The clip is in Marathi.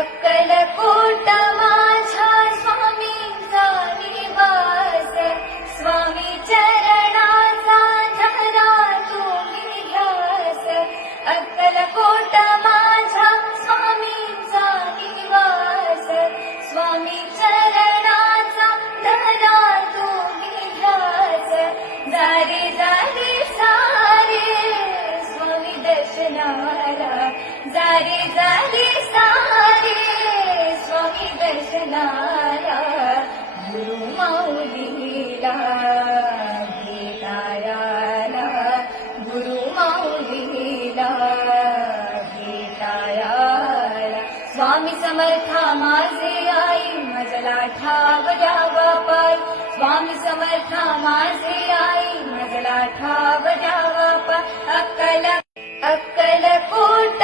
अक्कलकोट माझ्या स्वामींचा निवास, स्वामी चरणाचा धरा तुम्ही ध्यास. अक्कलकोट माझ्या स्वामींचा निवास, स्वामी चरणाचा धरा तुम्ही ध्यास. दारी दारी सारे स्वामी दर्शनाला, दारी दारी सारे स्वामी दर्शनाला. गुरु माऊलीला भेटायाला, गुरु माऊलीला भेटायाला. स्वामी समर्था माझे आई, मजला ठाव द्यावा पाय. स्वामी समर्था माझे आई, मजला ठाव द्यावा पाय. अक्कलकोट